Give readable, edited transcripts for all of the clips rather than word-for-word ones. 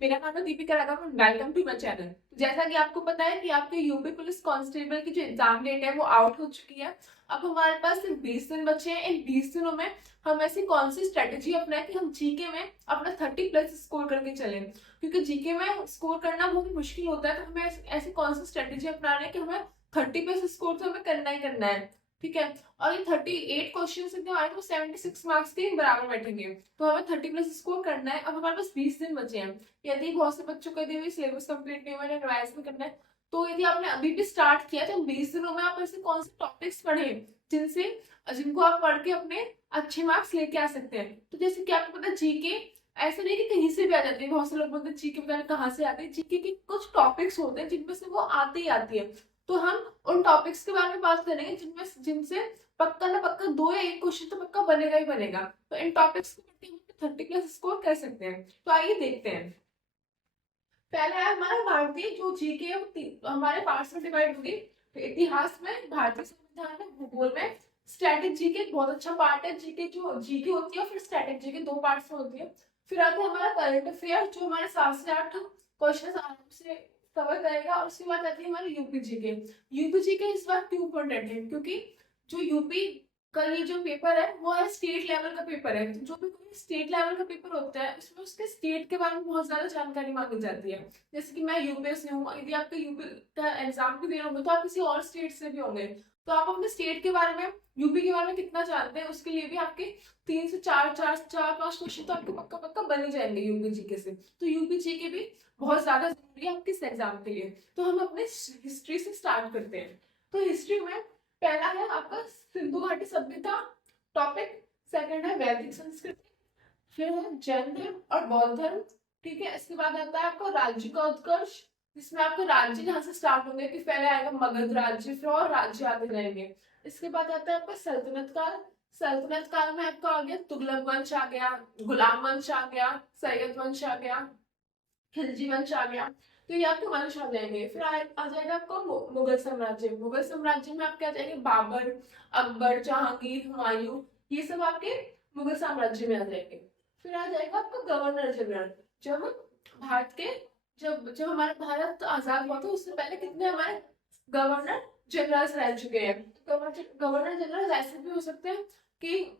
मेरा नाम है Deepika Raghav and welcome to my channel. जैसा कि आपको पता है कि आपके यूपी पुलिस कांस्टेबल की जो एग्जाम डेट है वो आउट हो चुकी है। अब हमारे पास सिर्फ 20 दिन बचे हैं। इन 20 दिनों में हम ऐसी कौन सी स्ट्रेटेजी अपनाएं कि हम जीके में अपना 30+ स्कोर करके चलें, क्योंकि जीके में स्कोर करना बहुत मुश्किल होता है। तो हमें ऐसी कौन सी स्ट्रेटेजी अपनाना है कि हमें 30+ स्कोर तो हमें करना ही करना है। ठीक है। और ये 38 क्वेश्चन हमारे तो 76 मार्क्स के बराबर बैठेंगे। तो हमें 30+ स्कोर करना है। अब हमारे पास 20 दिन बचे हैं। यदि बहुत से बच्चों का यदि सिलेबस कंप्लीट नहीं हुआ है, रिवाइज नहीं करना है, तो यदि आपने अभी भी स्टार्ट किया तो 20 दिनों में आप ऐसे कौन से टॉपिक्स पढ़े जिनसे जिनको आप पढ़ के अपने अच्छे मार्क्स लेके आ सकते हैं। तो जैसे कि आपको पता है जीके ऐसा नहीं कि कहीं से भी आ जाती है। बहुत से लोग बोलते हैं जीके पता नहीं कहाँ से आते हैं। जीके के कुछ टॉपिक्स होते हैं जिनमें से वो आते ही आती है। तो हम उन टॉपिक्स के बारे में बात करेंगे जिनमें जिनसे पक्का ना पक्का दो या एक क्वेश्चन तो पक्का बनेगा ही बनेगा। तो इन टॉपिक्स को पढ़ के हम 30+ स्कोर कर सकते हैं। तो आइए देखते हैं। पहला है हमारा भारतीय जो जीके है वो हमारे पार्ट्स में डिवाइड होगी। तो इतिहास में, भारतीय संविधान में, भूगोल में, स्टैटिक जीके एक बहुत अच्छा पार्ट है। जीके जो जीके होती है फिर स्टैटिक जीके दो पार्ट्स में होती है। फिर आता है हमारा करंट अफेयर जो हमारे 7 से 8 क्वेश्चन आराम से कवर करेगा। और उसके बाद आती है हमारी यूपी जीके। यूपी जीके इस बार क्यों इम्पोर्टेंट है, क्योंकि जो यूपी का ये जो पेपर है वो है स्टेट लेवल का पेपर है। जो भी कोई स्टेट लेवल का पेपर होता है उसमें उसके स्टेट के बारे में बहुत ज्यादा जानकारी मांगी जाती है। जैसे कि मैं यूपी से हूँ, यदि आपके यूपी का एग्जाम भी दे रहे होंगे तो आप किसी और स्टेट से भी होंगे। तो आप अपने स्टेट के बारे में, यूपी के बारे में कितना जानते हैं उसके लिए भी आपके 3 से 4 5 क्वेश्चन तो आपके पक्का पक्का बन ही जाएंगे यूपी जीके से। तो यूपी जीके भी बहुत ज्यादा जरूरी है आपके इस एग्जाम के लिए। तो हम अपने हिस्ट्री से स्टार्ट करते हैं। तो हिस्ट्री में पहला है आपका सिंधु घाटी सभ्यता टॉपिक। सेकंड है वैदिक संस्कृति। फिर है जैन धर्म और बौद्ध धर्म। ठीक है। इसके बाद आता है आपका राज्य का उत्कर्ष, जिसमें आपको राज्य जहाँ से स्टार्ट होंगे कि पहले आएगा मगध राज्य, फिर और राज्य आते रहेंगे। इसके बाद आता है आपका सल्तनत काल। सल्तनत काल में आपका आ गया तुगलक वंश आ गया, गुलाम वंश आ गया, सैयद वंश आ गया, खिलजी वंश आ गया। तो ये आपके वंश आ जाएंगे। फिर आ जाएगा आपका मुगल साम्राज्य। मुगल साम्राज्य में आपके आ जाएंगे बाबर, अकबर, जहांगीर, हुमायूं। ये सब आपके मुगल साम्राज्य में आ जाएंगे। फिर आ जाएगा आपका गवर्नर जनरल। जब भारत के जब जब हमारा भारत आजाद हुआ था उससे पहले कितने हमारे गवर्नर जनरल्स रह चुके हैं। गवर्नर जनरल ऐसे भी हो सकते हैं कि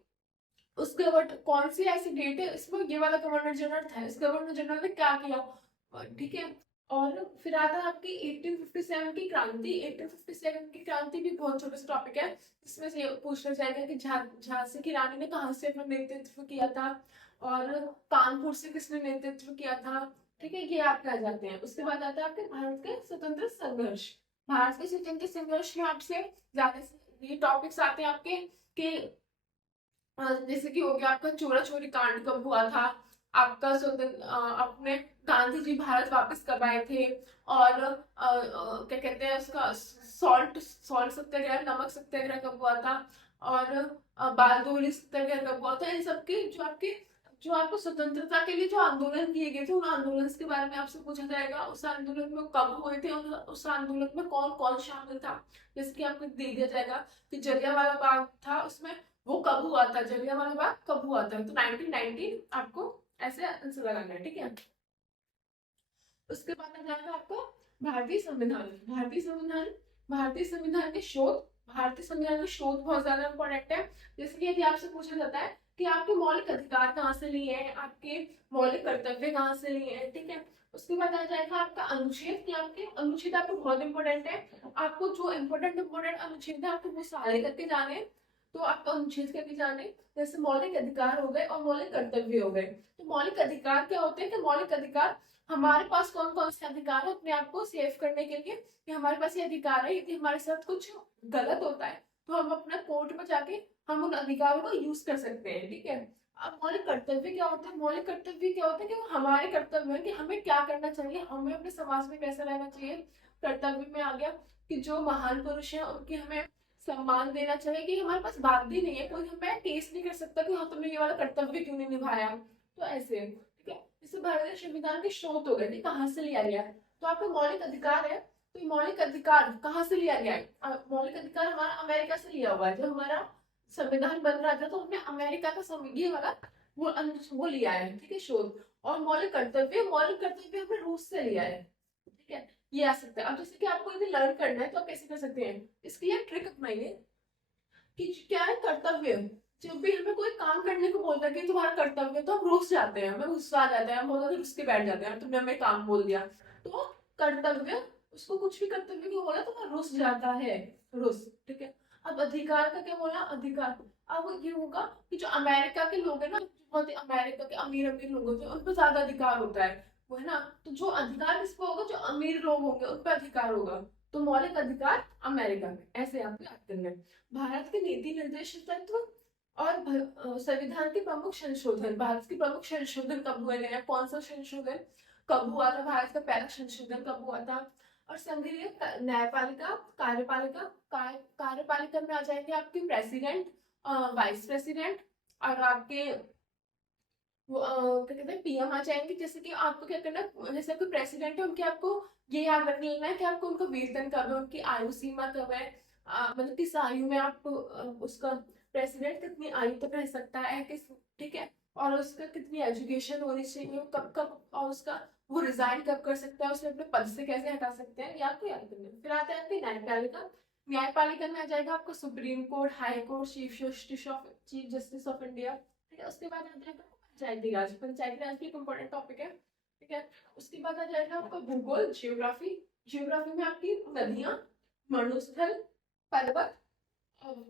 उसके बट कौन सी ऐसी डेट है इसमें ये वाला गवर्नर जनरल था, इस गवर्नर जनरल ने क्या किया। ठीक है। और फिर आता है आपकी 1857 की क्रांति। 1857 की क्रांति भी बहुत छोटा सा टॉपिक है। इसमें से पूछना जाएगा कि झांसी की रानी ने कहाँ से अपना नेतृत्व किया था और कानपुर से किसने नेतृत्व किया था। ठीक है। ये आपके आ जाते हैं। उसके बाद आता है आपके भारत के स्वतंत्र संघर्ष। भारत के स्वतंत्र संघर्ष में आपसे ज्यादा ये टॉपिक्स आते हैं आपके कि जैसे कि हो गया आपका चोरा चोरी कांड कब हुआ था, आपका स्वतंत्र अपने गांधी जी भारत वापस कब आए थे, और क्या कहते हैं उसका सॉल्ट सॉल्ट सत्याग्रह, नमक सत्याग्रह कब हुआ था, और बाल दोहरी सत्याग्रह कब हुआ था। इन सबके जो आपको स्वतंत्रता के लिए जो आंदोलन किए गए थे उन आंदोलन के बारे में आपसे पूछा जाएगा। उस आंदोलन में कब हुए थे और उस आंदोलन में कौन कौन शामिल था। जैसे कि आपको दे दिया जाएगा कि जलियांवाला बाग था, उसमें वो कब हुआ था, जलियांवाला बाग कब हुआ था। तो 1919 आपको ऐसे आंसर लगाना है। ठीक है। उसके बाद आ जाएगा आपको भारतीय संविधान। भारतीय संविधान के शोध। भारतीय संविधान के शोध बहुत ज्यादा इंपॉर्टेंट है। जैसे कि यदि आपसे पूछा जाता है कि आपके मौलिक अधिकार कहाँ से लिए हैं, आपके मौलिक कर्तव्य कहाँ से लिए हैं। ठीक है। उसके बाद आ जाएगा आपका अनुच्छेद कि आपके अनुच्छेद आपको बहुत इंपॉर्टेंट है। आपको जो इंपॉर्टेंट अनुच्छेद है आपको वो सारे करके जाने हैं। तो आपका अनुच्छेद करके जाने, जैसे मौलिक अधिकार हो गए और मौलिक कर्तव्य हो गए। तो मौलिक अधिकार क्या होते हैं कि मौलिक अधिकार हमारे पास कौन कौन से अधिकार है अपने आप को सेव करने के लिए कि हमारे पास ये अधिकार है। यदि हमारे साथ कुछ गलत होता है तो हम अपना कोर्ट में जाके हम उन अधिकारों को यूज कर सकते हैं। ठीक है। अब मौलिक कर्तव्य क्या होता है। मौलिक कर्तव्य क्या होता है कि हमारे कर्तव्य है कि हमें क्या करना चाहिए, हमें अपने समाज में कैसे रहना चाहिए। कर्तव्य में आ गया कि जो महान पुरुष है उनकी हमें सम्मान देना चाहिए, कि हमारे पास बात भी नहीं है, कोई हमें केस नहीं कर सकता कि हाँ तुमने ये वाला कर्तव्य क्यों नहीं निभाया। तो ऐसे। ठीक है। जैसे भारतीय संविधान के स्रोत हो गए थे, कहाँ से लिया गया है। तो आपका मौलिक अधिकार है। तो ये मौलिक अधिकार कहाँ से लिया गया है। मौलिक अधिकार हमारा अमेरिका से लिया हुआ है। जब हमारा संविधान बन रहा था तो हमने अमेरिका का ये वाला वो लिया है, ठीक है, शोध। और मौलिक कर्तव्य हमने रूस से लिया है, ठीक है, ये आ सकता है। अब जैसे कि आपको यदि लर्न करना है तो आप कैसे कर सकते हैं, इसके लिए ट्रिक अपनाइए कि क्या है कर्तव्य। जब भी हमें कोई काम करने को बोलता है कि तुम्हारा कर्तव्य है, तो हम रुस जाते हैं, हमें गुस्सा आ जाता है, हम बहुत ज्यादा रुस के बैठ जाते हैं, तुमने हमें काम बोल दिया। तो कर्तव्य, उसको कुछ भी कर्तव्य को बोला तो वह रुस जाता है, रुस, ठीक है। अब अधिकार का क्या बोला, अधिकार। अब ये होगा कि जो अमेरिका के लोग है ना, बहुत ही अमेरिका के अमीर अमीर लोग होते हैं, उन पर ज्यादा अधिकार होता है, वो है ना। तो जो अधिकार किसको होगा, जो अमीर लोग होंगे उन पर अधिकार होगा। तो मौलिक अधिकार अमेरिका में, ऐसे आपको याद करना है। भारत के नीति निर्देश तत्व और संविधान के प्रमुख संशोधन, भारत के प्रमुख संशोधन कब हुए हैं, कौन सा संशोधन कब हुआ था, भारत का पहला संशोधन कब हुआ था। और संघीय न्यायपालिका, कार्यपालिका, कार्यपालिका में आ जाएंगे आपके प्रेसिडेंट, वाइस प्रेसिडेंट, और आपके क्या कहते हैं पीएम आ जाएंगे। जैसे कि आपको क्या करना है, जैसे कोई प्रेसिडेंट है उनके आपको ये याद रख लेना है कि आपको उनका वेतन कब है, उनकी आयु सीमा कब है, मतलब किस आयु में आप उसका प्रेसिडेंट कितनी आयु तक रह सकता है, किस, ठीक है। और उसका कितनी एजुकेशन होनी चाहिए, कब कब, और उसका वो रिजाइन कब कर सकता है, उसे अपने पद से कैसे हटा सकते हैं, या तो याद करना। फिर आता है आपकी न्यायपालिका। न्यायपालिका में आ जाएगा आपको supreme court, high court, chief justice of India, ठीक है। उसके बाद आ जाएगा पंचायती राज, पंचायती राज भी एक इम्पोर्टेंट टॉपिक है, ठीक है। उसके बाद आ जाएगा आपका भूगोल, जियोग्राफी। जियोग्राफी में आपकी नदियां, मरुस्थल, पर्वत,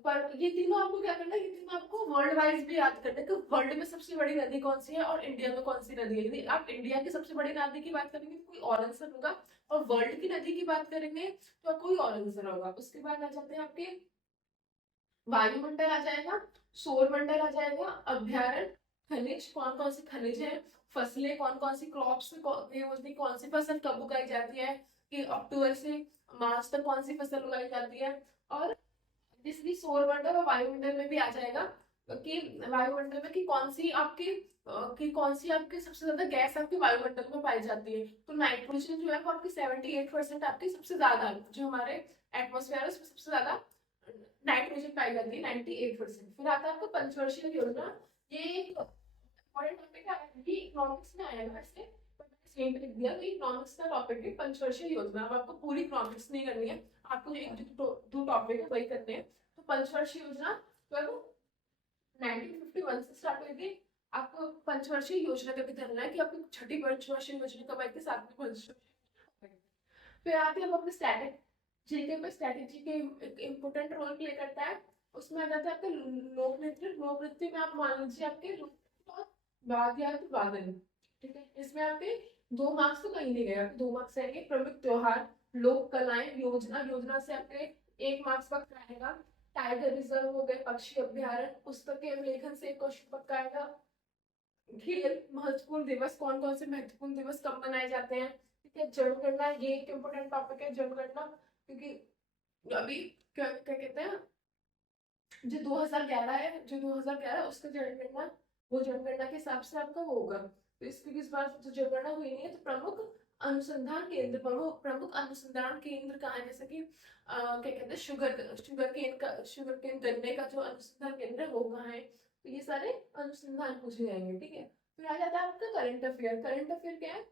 पर ये तीनों आपको क्या करना है, ये तीनों आपको वर्ल्ड वाइज भी याद करना है कि वर्ल्ड में सबसे बड़ी नदी कौन सी है और इंडिया में कौन सी नदी है। यदि आप इंडिया की सबसे बड़ी नदी की बात करेंगे तो कोई और आंसर होगा, और वर्ल्ड की नदी की बात करेंगे तो कोई और आंसर होगा। उसके बाद आ जाते हैं आपके वायुमंडल आ जाएगा, सौर मंडल आ जाएगा, अभ्यारण्य, खनिज, कौन कौन से खनिज है, फसलें, कौन कौन सी क्रॉप्स, कौन सी फसल कब उगाई जाती है, कि अक्टूबर से मार्च तक कौन सी फसल उगाई जाती है। और जिसकी सौर मंडल और वायुमंडल में भी आ जाएगा कि वायुमंडल में कि कौन सी आपकी कि कौन सी आपकी सबसे ज्यादा गैस आपके वायुमंडल में पाई जाती है। तो नाइट्रोजन जो है वो आपकी 78% आपकी सबसे ज्यादा, जो हमारे एटमोस्फेयर है उसमें सबसे ज्यादा नाइट्रोजन पाई जाती है, 98%। फिर आता है आपको पंचवर्षीय योजना। ये एक इम्पोर्टेंट टॉपिक है, ये इकोनॉमिक्स में आएगा वैसे, पर मैंने सेम लिख दिया। तो इकोनॉमिक्स का टॉपिक है पंचवर्षीय योजना। अब आपको पूरी इकोनॉमिक्स नहीं करनी है, आपको जो एक दो टॉपिक है वही करने हैं। तो पंचवर्षीय योजना तो 1951 से स्टार्ट हुई थी। आपको पंचवर्षीय योजना का भी करना है कि आपको छठी पंचवर्षीय योजना कब आई थी, सातवीं पंचवर्षीय। फिर आते हैं हम अपने स्टैटिक जीके में। स्ट्रैटेजी के एक इम्पोर्टेंट रोल प्ले करता है। उसमें आ जाता है आपका लोक नृत्य। लोक नृत्य में आप मान लीजिए आपके वाद्य वादन, ठीक है। इसमें आपके 2 मार्क्स तो कहीं नहीं गए, आपके 2 मार्क्स आएंगे। प्रमुख त्योहार, लोक कलाएं, योजना, योजना से आपके 1 मार्क्स पक्का आएगा। टाइगर रिजर्व हो गए, पक्षी अभ्यारण्य, पुस्तक एवं लेखन से 1 क्वेश्चन पक्का आएगा। खेल, महत्वपूर्ण दिवस, कौन कौन से महत्वपूर्ण दिवस कब मनाए जाते हैं, ठीक है। जनगणना, ये एक इम्पोर्टेंट टॉपिक है जनगणना, क्योंकि अभी क्या क्या कहते हैं, जो 2011 है, जो 2011 उसका जनगणना, वो जनगणना के हिसाब से आपका वो होगा। तो इसकी इस बार जो जनगणना हुई नहीं है, तो प्रमुख अनुसंधान केंद्र, प्रमुख प्रमुख अनुसंधान केंद्र कहाँ है, जैसे कि क्या कहते हैं शुगर केन गन्ने का जो अनुसंधान केंद्र है वो कहाँ है। तो ये सारे अनुसंधान पूछे जाएंगे, ठीक है। फिर आ जाता है आपका करंट अफेयर। करंट अफेयर क्या है,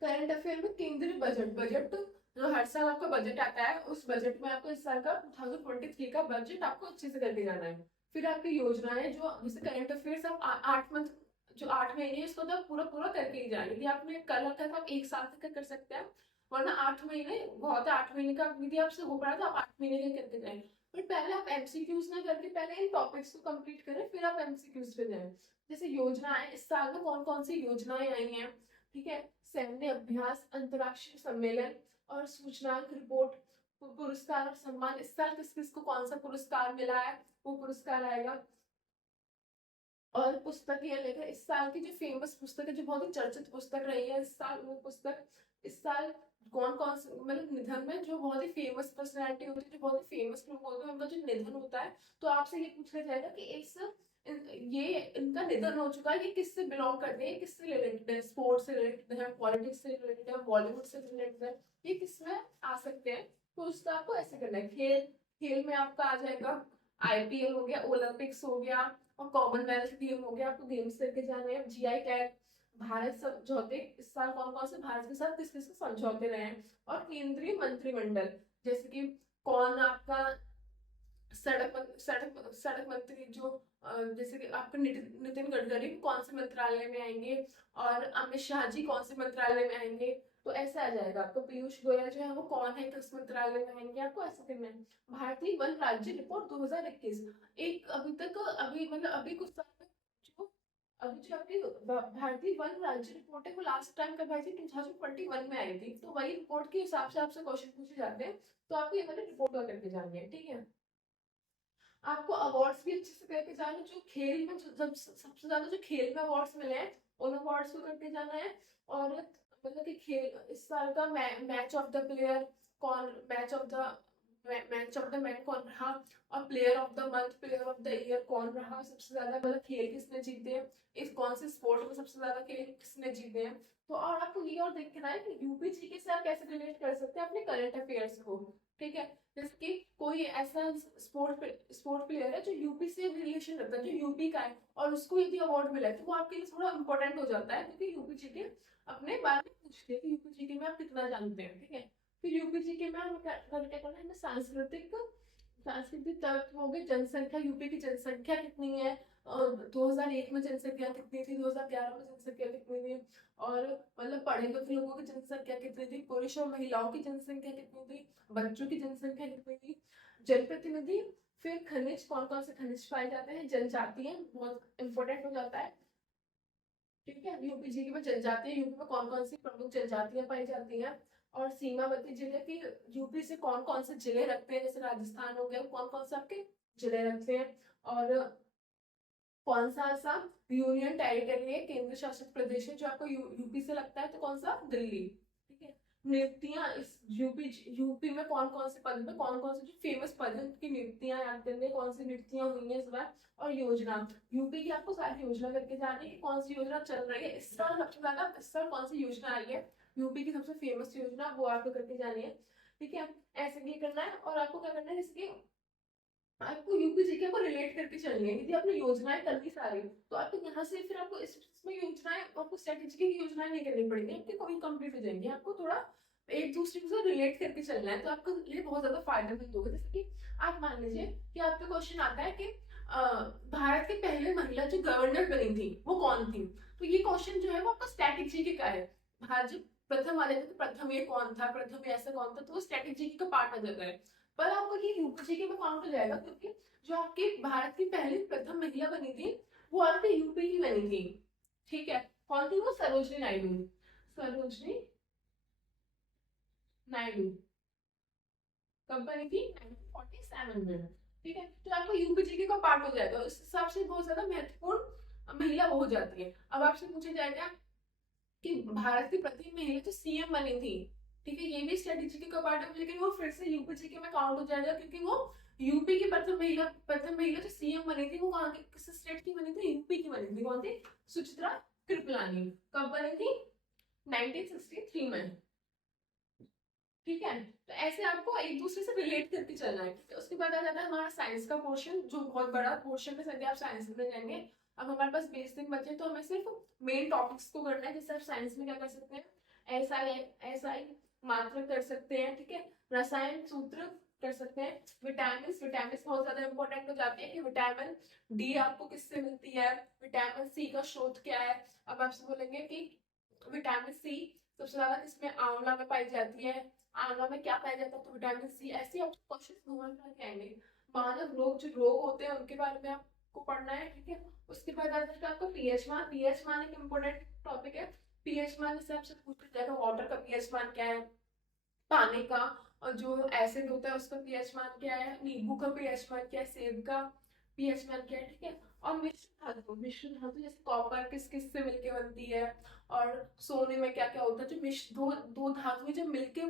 करंट अफेयर में केंद्रीय बजट, बजट जो हर साल आपका बजट आता है, उस बजट में आपको इस साल का 2023 का बजट आपको अच्छे से करके जाना है। फिर आपकी योजनाएं, जो जैसे करंट अफेयर्स आप 8 मंथ, जो 8 महीने इसको तो पूरा पूरा करके ही जाए। यदि आपने कर रखा है तो आप 1 साल तक कर सकते हैं, वरना 8 महीने बहुत है। 8 महीने का यदि आपसे हो पड़ा तो आप 8 महीने का करके जाए। बट पहले आप एमसीक्यूज ना करके पहले इन टॉपिक्स को कंप्लीट करें, फिर आप एमसीक्यूज पे जाएं। जैसे योजनाएं, इस साल में कौन कौन सी योजनाएं आई हैं, ठीक है। सैन्य अभ्यास, अंतरराष्ट्रीय सम्मेलन और सूचनांक रिपोर्ट, पुरस्कार और सम्मान, इस साल किस किस को कौन सा पुरस्कार मिला है वो पुरस्कार आएगा। और पुस्तक ये लेकर इस साल की जो फेमस पुस्तक है, जो बहुत ही चर्चित पुस्तक रही है इस साल, वो पुस्तक इस साल कौन कौन से, मतलब निधन में जो बहुत ही फेमस पर्सनैलिटी होती है, जो बहुत ही फेमस लोग होते हैं, उनका जो निधन होता है, तो आपसे ये पूछा जाएगा कि ये इनका निधन हो चुका है, ये किससे बिलोंग करते हैं, किससे रिलेटेड है, स्पोर्ट्स से रिलेटेड है, पॉलिटिक्स से रिलेटेड है, बॉलीवुड से रिलेटेड है, ये किसमें आ सकते हैं। तो उसका आपको ऐसे करना है। खेल, खेल में आपका आ जाएगा आईपीएल हो गया, ओलंपिक्स हो गया, और कॉमनवेल्थ गेम हो गया, आपको गेम्स करके जाने हैं। जीआई टैग, भारत समझौते, इस साल कौन कौन से भारत के साथ किस किस के समझौते रहे हैं। और केंद्रीय मंत्रिमंडल, जैसे कि कौन आपका सड़क मंत्री, जो जैसे कि आपके नितिन गडकरी कौन से मंत्रालय में आएंगे, और अमित शाह जी कौन से मंत्रालय में आएंगे। तो ऐसा आ जाएगा आपको। पीयूष गोयल जो है वो कौन है, किस मंत्रालय में आएंगे, आपको ऐसा करना है। भारतीय वन राज्य रिपोर्ट 2021, एक अभी तक, अभी मतलब अभी कुछ साल में जो अभी जो आपकी भारतीय वन राज्य रिपोर्ट है वो लास्ट टाइम कब आई थी, 2021 में आई थी। तो वही रिपोर्ट के हिसाब से आपसे क्वेश्चन पूछे जाते हैं। तो आपको ये वाली रिपोर्ट करके जानी है, ठीक है। आपको अवार्ड्स भी अच्छे से करके जाना, जो खेल में सबसे ज्यादा जो खेल में अवार्ड्स मिले हैं उन अवार्ड्स को करके जाना है। और मतलब कि खेल इस साल का मैच ऑफ द प्लेयर कौन, मैच ऑफ द मैन कौन रहा, और player of the month, player of the year कौन रहा, सबसे ज्यादा मतलब खेल किसने जीते हैं, इस कौन से स्पोर्ट में सबसे ज्यादा खेल किसने जीते हैं। तो और आपको ये और देखना है कि यूपीजी के साथ कैसे रिलेट कर सकते हैं अपने करंट अफेयर्स को, ठीक है। जैसे कि कोई ऐसा स्पोर्ट प्लेयर है जो यूपी से रिलेशन रखता है, जो यूपी का है, और उसको यदि अवार्ड मिला है तो वो आपके लिए थोड़ा इंपॉर्टेंट हो जाता है, क्योंकि यूपी के अपने बारे में पूछते हैं कि यूपी के में आप कितना जानते हैं, ठीक है। फिर यूपी के में हमें क्या करना है, हमें सांस्कृतिक तत्व हो गए, जनसंख्या, यूपी की जनसंख्या कितनी है, 2001 में जनसंख्या कितनी थी, 2011 में जनसंख्या कितनी थी, और मतलब पढ़े लिखे लोगों की जनसंख्या कितनी थी, पुरुष और महिलाओं की जनसंख्या कितनी थी, बच्चों की जनसंख्या कितनी थी, जनप्रतिनिधि। फिर खनिज, कौन कौन से खनिज पाए जाते हैं, जनजातीय बहुत इंपॉर्टेंट हो जाता है, ठीक है। यूपी जी में जनजातीय, यूपी में कौन कौन सी प्रमुख जनजातियां पाई जाती हैं। और सीमावर्ती जिले की, यूपी से कौन कौन से जिले रखते हैं, जैसे राजस्थान हो गया, कौन कौन से आपके जिले रखते हैं। और कौन सा ऐसा यूनियन टेरिटरी है, केंद्र शासित प्रदेश है जो आपको यूपी से लगता है, तो कौन सा, दिल्ली, ठीक है। नियुक्तियां, इस यूपी में कौन कौन से पद में, कौन कौन से जो फेमस पद है उनकी नियुक्तियां याद करनी है, कौन सी नियुक्तियां हुई हैं इस बार। और योजना, यूपी की आपको सारी योजना करके जानी है कि कौन सी योजना चल रही है इस साल, सबसे ज्यादा इस साल कौन सी योजना आ रही है, यूपी की सबसे फेमस योजना, वो आपको करके जानी है, ठीक है। ऐसे ये करना है। और आपको क्या करना है, जैसे आपको यूपी जीके को रिलेट करके चलनी है। यदि आपने योजनाएं करनी सारी, तो आपको यहाँ से फिर आपको इसमें योजनाएं, आपको स्ट्रेटेजी की योजनाएं नहीं करनी पड़ेगी, आपकी कोई कंप्लीट हो जाएंगी। आपको थोड़ा एक दूसरे के साथ रिलेट करके चलना है, तो आपके लिए बहुत ज्यादा फायदेमंद होगा। जैसे कि आप मान लीजिए कि आपका क्वेश्चन आता है कि भारत की पहले महिला जो गवर्नर बनी थी वो कौन थी। तो ये क्वेश्चन जो है वो आपका स्टैटिक जीके का है। भारत जो प्रथम वाले थे, तो प्रथम ये कौन था, प्रथम ऐसा कौन था, तो वो स्टैटिक जीके का पार्ट आ जाता है। पर आपको ये यूपी के में काउंट हो जाएगा, क्योंकि जो आपकी भारत की पहली प्रथम महिला बनी थी वो आपके यूपी की बनी थी, ठीक है। कौन थी वो, सरोजनी नायडू, सरोजनी नायडू। कब बनी थी, 1947 में, ठीक है। तो आपको यूपीजीके का पार्ट हो जाएगा, उस हिसाब से बहुत ज्यादा महत्वपूर्ण महिला वो हो जाती है। अब आपसे पूछा जाएगा कि भारत की प्रथम महिला जो सीएम बनी थी, ठीक है, ये भी स्ट्रेटेजी का पार्ट है, लेकिन वो फिर से यूपीजीके में काउंट हो जाएगा, क्योंकि वो यूपी की प्रथम महिला जो सीएम बनी थी वो कहाँ की, किस स्टेट की बनी थी, यूपी की बनी थी। कौन थी, सुचित्रा कृपलानी। कब बनी थी, 1963 में, ठीक है। तो ऐसे आपको एक दूसरे से रिलेट करके चलना है। तो उसके बाद आ जाता है हमारा साइंस का पोर्शन, जो बहुत बड़ा पोर्शन है, सभी आप साइंस में जाएंगे। अब हमारे पास 20 दिन बचे, तो हमें सिर्फ मेन टॉपिक्स को करना है। जैसे आप साइंस में क्या कर सकते हैं, एसआई मात्रक कर सकते हैं, ठीक है। रसायन सूत्र कर सकते हैं। विटामिन विटामिन बहुत ज्यादा इंपॉर्टेंट हो जाती है कि विटामिन डी आपको किससे मिलती है, विटामिन सी का स्रोत क्या है। अब आपसे बोलेंगे कि विटामिन सी सबसे ज्यादा किसमें, आंवला में पाई जाती है, आंवला में क्या पाया जाता है, तो विटामिन सी। ऐसे आपको क्वेश्चन घूम फिर के आएंगे। मानव रोग, जो रोग होते हैं उनके बारे में आपको पढ़ना है, ठीक है। उसके बाद आ जाएगा आपका पीएच मान। पीएच मान एक इम्पोर्टेंट टॉपिक है। पीएच मान से आपसे पूछा जाएगा वाटर का पीएच मान क्या है, पानी का, और जो एसिड होता है उसका पीएच मान क्या है, नींबू का पीएच मान क्या है, सेब का पीएच मान क्या है, ठीक है। और मिश्र धातु जैसे कॉपर किस किस से मिलके बनती है, और सोने में क्या क्या होता है, जो मिश्र दो दो धातुएं जब मिलके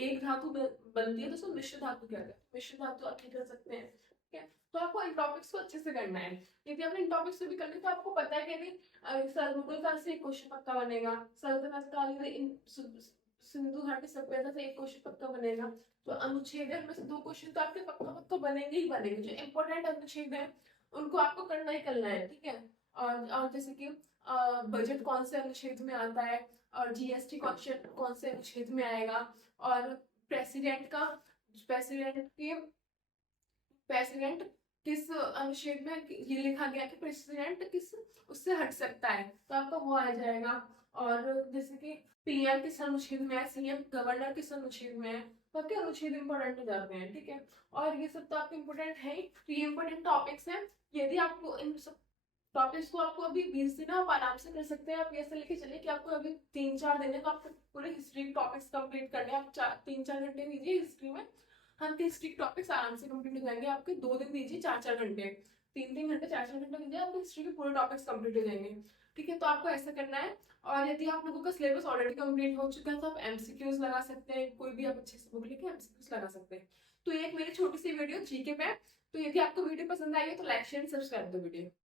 एक धातु बनती है तो उसको मिश्र धातु कहते हैं। मिश्र धातु आप कर सकते हैं, ठीक है। तो आपको इन टॉपिक्स को अच्छे से करना है। यदि आपने इन टॉपिक्स को भी करनी तो आपको पता है कि नहीं, मुगल काल से एक क्वेश्चन पक्का बनेगा, सल्तनत काल में सिंधु घाटी सभ्यता से एक क्वेश्चन पक्का बनेगा। तो अनुच्छेदन में से 2 क्वेश्चन तो आपके पक्का पक्का बनेंगे ही बनेंगे, जो इंपॉर्टेंट अनुच्छेद है उनको आपको करना ही करना है, ठीक है। और जैसे कि बजट कौन से अनुच्छेद में आता है, और जीएसटी कौन से अनुच्छेद में आएगा, और प्रेसिडेंट का प्रेसिडेंट के प्रेसिडेंट किस अनुच्छेद में ये लिखा गया कि प्रेसिडेंट किस उससे हट सकता है, तो आपका वो आ जाएगा। और जैसे कि पीएम किस अनुच्छेद में है, सीएम गवर्नर किस अनुच्छेद में है, तो आपके अनुच्छेद इंपॉर्टेंट हो जाते हैं, ठीक है। और ये सब तो आपके इंपॉर्टेंट है ही, ये इंपॉर्टेंट टॉपिक्स हैं। यदि आपको इन सब टॉपिक्स को आपको अभी 20 दिन आप आराम से कर सकते हैं। आप ऐसे लेके चलिए कि आपको अभी 3-4 दिन है, तो आपको पूरे हिस्ट्री टॉपिक्स कंप्लीट करने हैं। आप 3-4 घंटे दीजिए हिस्ट्री में, हम हिस्ट्री टॉपिक्स आराम से कंप्लीट हो जाएंगे। आपके 2 दिन दीजिए 4-4 घंटे, 3-3 घंटे 4-4 घंटे दीजिए, आपको हिस्ट्री के पूरे टॉपिक्स कंप्लीट हो जाएंगे, ठीक है। तो आपको ऐसा करना है। और यदि आप लोगों का सिलेबस ऑलरेडी कंप्लीट हो चुका है तो आप एमसीक्यूज लगा सकते हैं, कोई भी आप अच्छे से बुक लेके एमसीक्यूज लगा सकते हैं। तो ये एक मेरी छोटी सी वीडियो जीके पे। तो यदि आपको वीडियो पसंद आई है तो लाइक शेयर सब्सक्राइब दो वीडियो।